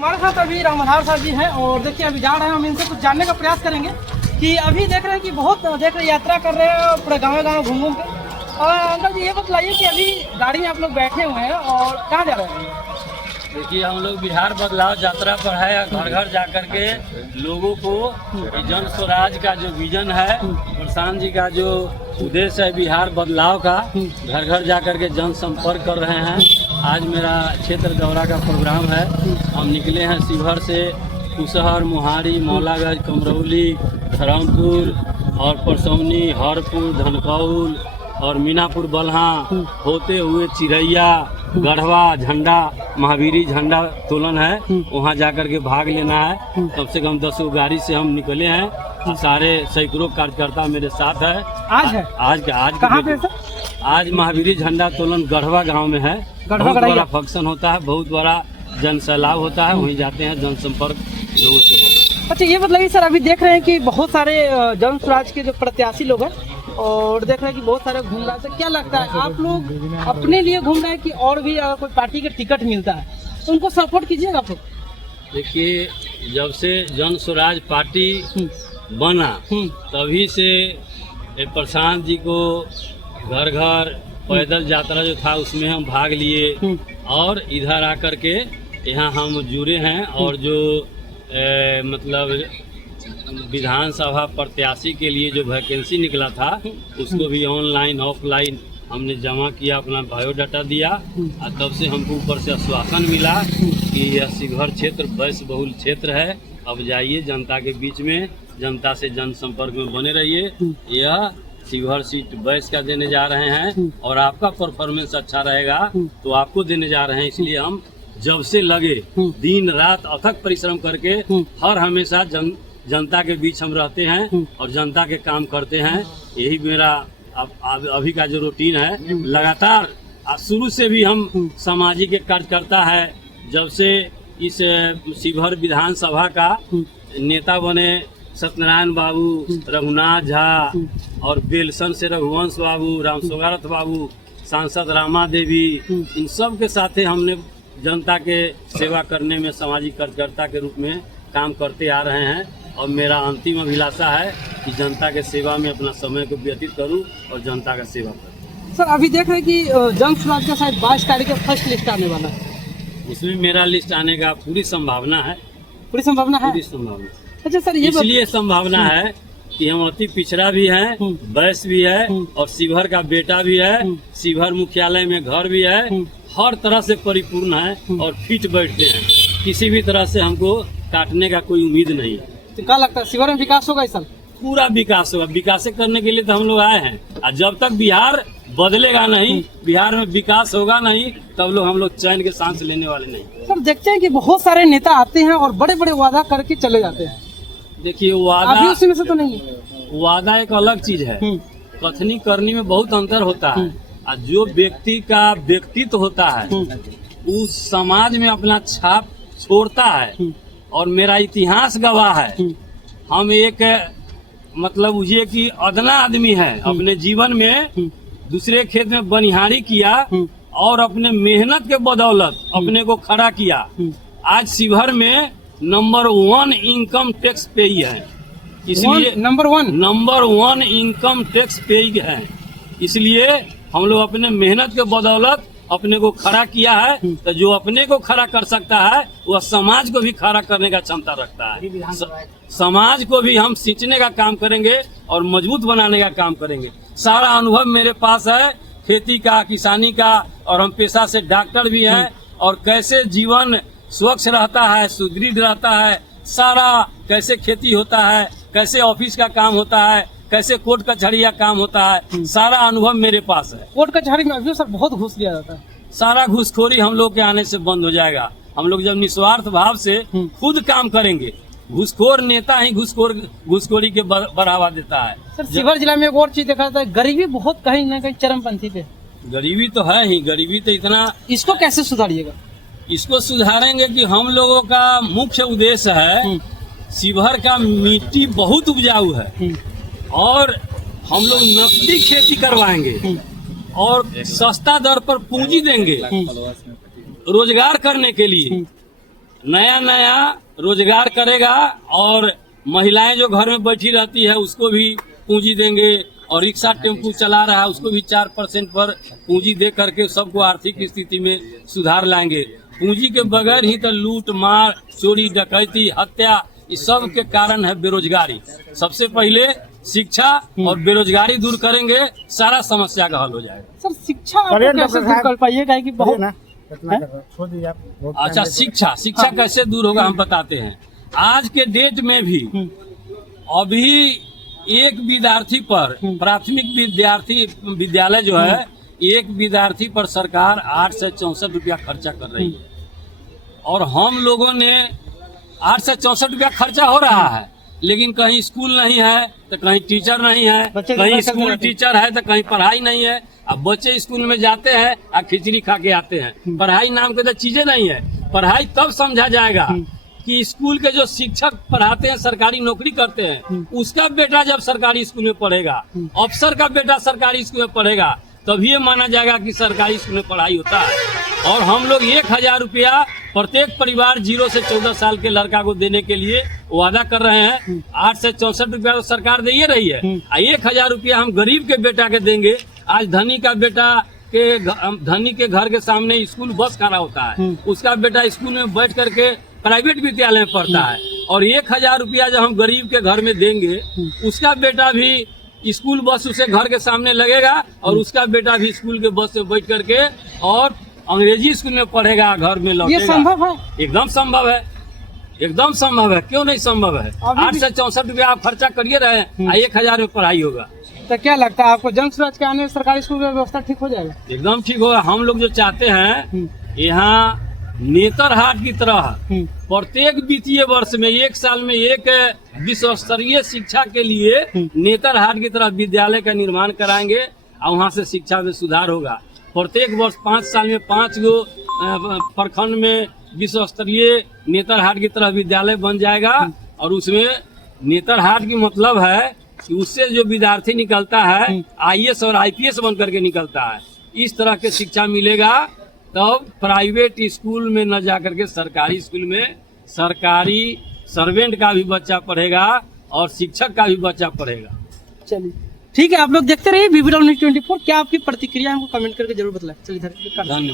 हमारे साथ अभी रामधार साहब जी हैं और देखिए अभी जा रहे हैं, हम इनसे कुछ जानने का प्रयास करेंगे कि अभी देख रहे हैं कि बहुत देख रहे यात्रा कर रहे हैं पूरे गाँव घूम घूम के। अंकल जी ये बतलाइए कि अभी गाड़ी में आप लोग बैठे हुए हैं और कहाँ जा रहे हैं? देखिए हम लोग बिहार बदलाव यात्रा पर है, घर घर जाकर के लोगों को जन स्वराज का जो विजन है, प्रशांत जी का जो उद्देश्य है बिहार बदलाव का, घर घर जाकर के जन संपर्क कर रहे हैं। आज मेरा क्षेत्र दौरा का प्रोग्राम है। हम निकले हैं शिवहर से कुशहर, मोहारी, मौलागंज, कमरौली, धरमपुर और परसौनी, हरपुर, धनकौल और मीनापुर बल्हा होते हुए चिरैया, गढ़वा झंडा महावीरी झंडा तोलन है, वहाँ जाकर के भाग लेना है। कम से कम 10 गाड़ी से हम निकले हैं। सारे सैकड़ों कार्यकर्ता मेरे साथ है। आज कहाँ पे सर? आज महावीरी झंडा तोलन गढ़वा गांव में है। बहुत बड़ा फंक्शन होता है, बहुत बड़ा जन सैलाब होता है, वहीं जाते हैं, जनसंपर्क लोगों से होगा। अच्छा ये बताइए सर, अभी देख रहे हैं कि बहुत सारे जन स्वराज के जो प्रत्याशी लोग हैं और देख रहे हैं कि बहुत सारे घूम रहे हैं। क्या लगता है आप लोग अपने लिए घूम रहे हैं कि और भी अगर कोई पार्टी का टिकट मिलता है तो उनको सपोर्ट कीजिएगा आप लोग? देखिए जब से जन स्वराज पार्टी बना तभी से प्रशांत जी को घर घर पैदल यात्रा जो था उसमें हम भाग लिए और इधर आकर के यहाँ हम जुड़े हैं। और जो मतलब विधानसभा प्रत्याशी के लिए जो वैकेंसी निकला था उसको भी ऑनलाइन ऑफलाइन हमने जमा किया, अपना बायोडाटा दिया और तब से हमको ऊपर से आश्वासन मिला कि यह शिवहर क्षेत्र वैश्य बहुल क्षेत्र है, अब जाइए जनता के बीच में, जनता से जनसंपर्क में बने रहिए। यह शिवहर सीट वैश्य का देने जा रहे हैं और आपका परफॉर्मेंस अच्छा रहेगा तो आपको देने जा रहे हैं। इसलिए हम जब से लगे दिन रात अथक परिश्रम करके हर हमेशा जनता के बीच हम रहते हैं और जनता के काम करते हैं। यही मेरा अभी का जो रूटीन है। लगातार शुरू से भी हम सामाजिक कार्यकर्ता है। जब से इस शिवहर विधानसभा का नेता बने सत्यनारायण बाबू, रघुनाथ झा और बेलसन से रघुवंश बाबू, राम सोगारथ बाबू, सांसद रामा देवी, इन सब के साथ हमने जनता के सेवा करने में सामाजिक कार्यकर्ता के रूप में काम करते आ रहे हैं। और मेरा अंतिम अभिलाषा है कि जनता के सेवा में अपना समय को व्यतीत करूं और जनता का सेवा करूं। सर अभी देख रहे हैं कि जन स्वराज का शायद 22 तारीख को फर्स्ट लिस्ट आने वाला है, उसमें मेरा लिस्ट आने का पूरी संभावना है। पूरी संभावना है? पूरी संभावना। अच्छा सर, ये इसलिए संभावना है कि हम अति पिछड़ा भी हैं, वैश्य भी है और शिवहर का बेटा भी है, शिवहर मुख्यालय में घर भी है, हर तरह से परिपूर्ण है और फिट बैठते हैं। किसी भी तरह से हमको काटने का कोई उम्मीद नहीं है। तो क्या लगता है शिवहर में विकास होगा इस साल? पूरा विकास होगा। विकास करने के लिए तो हम लोग आए हैं और जब तक बिहार बदलेगा नहीं, बिहार में विकास होगा नहीं, तब हम लोग चैन के सांस लेने वाले नहीं। सर देखते हैं कि बहुत सारे नेता आते हैं और बड़े बड़े वादा करके चले जाते हैं। देखिए वादा अभी उसमें से तो नहीं है। वादा एक अलग चीज है, कथनी करनी में बहुत अंतर होता है। और जो व्यक्ति का व्यक्तित्व होता है उस समाज में अपना छाप छोड़ता है। और मेरा इतिहास गवाह है, हम एक मतलब ये कि अदना आदमी है, अपने जीवन में दूसरे खेत में बनिहारी किया और अपने मेहनत के बदौलत अपने को खड़ा किया। आज शिवहर में नंबर 1 इनकम टैक्स पेई है, इसलिए नंबर 1 इनकम टैक्स पेई है। इसलिए हम लोग अपने मेहनत के बदौलत अपने को खड़ा किया है। तो जो अपने को खड़ा कर सकता है वह समाज को भी खड़ा करने का क्षमता रखता है। समाज को भी हम सींचने का काम करेंगे और मजबूत बनाने का काम करेंगे। सारा अनुभव मेरे पास है, खेती का, किसानी का, और हम पेशा से डॉक्टर भी हैं। और कैसे जीवन स्वच्छ रहता है, सुदृढ़ रहता है, सारा कैसे खेती होता है, कैसे ऑफिस का काम होता है, कैसे कोर्ट कचहरी का काम होता है, सारा अनुभव मेरे पास है। कोर्ट कचहरी में अभी सर बहुत घूस लिया जाता है। सारा घूसखोरी हम लोग के आने से बंद हो जाएगा। हम लोग जब निस्वार्थ भाव से खुद काम करेंगे, घूसखोर नेता ही घूसखोरी के बढ़ावा देता है। सर शिवहर जिला में एक और चीज देखा जाता है, गरीबी बहुत कहीं न कहीं चरमपंथी पे। गरीबी तो है ही, गरीबी तो इतना। इसको कैसे सुधारिएगा? इसको सुधारेंगे कि हम लोगों का मुख्य उद्देश्य है, शिवहर का मिट्टी बहुत उपजाऊ है और हम लोग नकदी खेती करवाएंगे और सस्ता दर पर पूंजी देंगे रोजगार करने के लिए। नया नया रोजगार करेगा और महिलाएं जो घर में बैठी रहती है उसको भी पूंजी देंगे और रिक्शा टेम्पू चला रहा है उसको भी 4% पर पूंजी दे करके सबको आर्थिक स्थिति में सुधार लाएंगे। पूंजी के बगैर ही तो लूट मार चोरी डकैती हत्या इस सब के कारण है बेरोजगारी। सबसे पहले शिक्षा और बेरोजगारी दूर करेंगे, सारा समस्या का हल हो जाएगा। सर शिक्षा आप कैसे दूर कर पाइएगा कि बहुत अच्छा शिक्षा कैसे दूर होगा हम बताते हैं। आज के डेट में भी अभी एक विद्यार्थी पर प्राथमिक विद्यालय जो है एक विद्यार्थी पर सरकार 8 से 64 रुपया खर्चा कर रही है और हम लोगों ने 8 से 64 रुपया खर्चा हो रहा है, लेकिन कहीं स्कूल नहीं है तो कहीं टीचर नहीं है, कहीं स्कूल टीचर है तो कहीं पढ़ाई नहीं है। अब बच्चे स्कूल में जाते हैं और खिचड़ी खा के आते हैं, पढ़ाई नाम के तो चीजें नहीं है। पढ़ाई तब समझा जाएगा कि स्कूल के जो शिक्षक पढ़ाते हैं सरकारी नौकरी करते हैं उसका बेटा जब सरकारी स्कूल में पढ़ेगा, अफसर का बेटा सरकारी स्कूल में पढ़ेगा, तभी ये माना जाएगा कि सरकारी स्कूल में पढ़ाई होता है। और हम लोग 1000 रुपया प्रत्येक परिवार 0 से 14 साल के लड़का को देने के लिए वादा कर रहे हैं। 8 से 64 रुपया तो सरकार दे ही रही है, 1000 रुपया हम गरीब के बेटा के देंगे। आज धनी का बेटा धनी के घर के सामने स्कूल बस खड़ा होता है, उसका बेटा स्कूल में बैठ करके प्राइवेट विद्यालय में पढ़ता है और 1000 रुपया जब हम गरीब के घर में देंगे उसका बेटा भी स्कूल बस उसे घर के सामने लगेगा और उसका बेटा भी स्कूल के बस में बैठ करके और अंग्रेजी स्कूल में पढ़ेगा, घर में लौटेगा। ये संभव है? एकदम संभव है, एकदम संभव है, क्यों नहीं संभव है। 8 से 64 रुपया आप खर्चा करिए रहे 1000 में पढ़ाई होगा। तो क्या लगता है आपको जन स्वराज के आने से सरकारी स्कूल की व्यवस्था ठीक हो जाएगा? एकदम ठीक होगा। हम लोग जो चाहते हैं यहाँ नेतरहाट की तरह प्रत्येक वित्तीय वर्ष में 1 साल में एक विश्व स्तरीय शिक्षा के लिए नेतरहाट की तरह विद्यालय का निर्माण कराएंगे और वहाँ से शिक्षा में सुधार होगा। प्रत्येक वर्ष 5 साल में 5 गो प्रखंड में विश्व स्तरीय नेतरहाट की तरह विद्यालय बन जाएगा और उसमें नेतरहाट की मतलब है कि उससे जो विद्यार्थी निकलता है IAS और IPS बन करके निकलता है। इस तरह के शिक्षा मिलेगा तब प्राइवेट स्कूल में न जाकर के सरकारी स्कूल में सरकारी सर्वेंट का भी बच्चा पढ़ेगा और शिक्षक का भी बच्चा पढ़ेगा। चलिए ठीक है, आप लोग देखते रहिए BBW News 24। क्या आपकी प्रतिक्रिया हमको कमेंट करके जरूर बताएं। चलिए धन्यवाद।